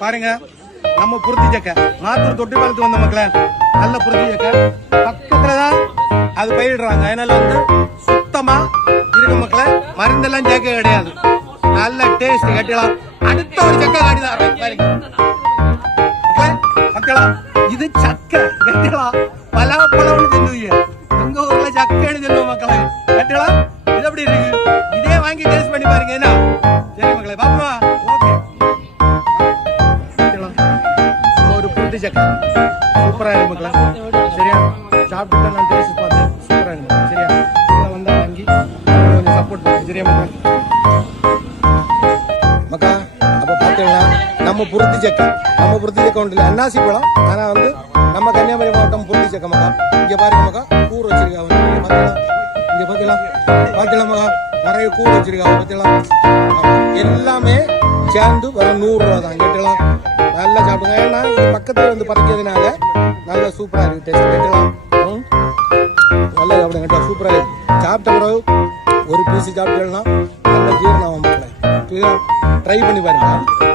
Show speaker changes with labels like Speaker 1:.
Speaker 1: பாருங்க நம்ம புரிதி ஜக்க மாத்தூர் தொட்டி பாலத்து வந்த மக்களே நல்ல புரிதி ஜக்க. பக்கத்துல தான் அது பயிரிடுறாங்க. அதனால வந்து சுத்தமா இருக்க மக்களே மருந்தெல்லாம் ஜக்க கிடையாது. நல்ல டேஸ்ட் கட்டிடலாம். அடுத்த ஒரு ஜக்க காடி தான் பாருங்க. மக்களா இது சக்கை கட்டிடலாம். பலாப்பழம்னு எப்படி சார் சூப்பராக சூப்பரா இருக்கு சரியா? சாப்பிட்டு நான் டேஸ்ட் பார்த்தேன் சூப்பராக இருக்கு. சரியா? இதெல்லாம் வந்தால் வாங்கி கொஞ்சம் சப்போர்ட் பண்ணுங்க சரியா மக்கா மக்கா அப்போ பார்த்தீங்கன்னா நம்ம புரத்தி சக்கை நம்ம புரத்தி சக்கை ஒன்றில் அன்னாசி பழம். ஆனால் வந்து நம்ம கன்னியாகுமரி மாவட்டம் புரத்தி சக்கை மக்கா. இங்கே பாருங்க மக்கா கூர் வச்சிருக்காங்க. இங்க இங்கே பார்த்தீங்களா பார்த்தீங்களா மக்கா? நிறைய கூர் வச்சிருக்காங்க. பார்த்தீங்களா எல்லாமே சேர்ந்து வரும் நூறுரூவா தான் கேட்டலாம் நல்லா சாப்பிடுங்க. ஏன்னா இது பக்கத்தில் வந்து பறிக்கிறதுனால நல்லா சூப்பராக இருக்குது டேஸ்ட் கேட்டலாம் நல்லா சாப்பிடுங்க கேட்டா சூப்பராக இருக்குது சாப்பிட்ட பிறகு ஒரு பீஸு சாப்பிட்டுலாம் நல்ல ஜீரணம் மக்களே ட்ரை பண்ணி பாருங்க.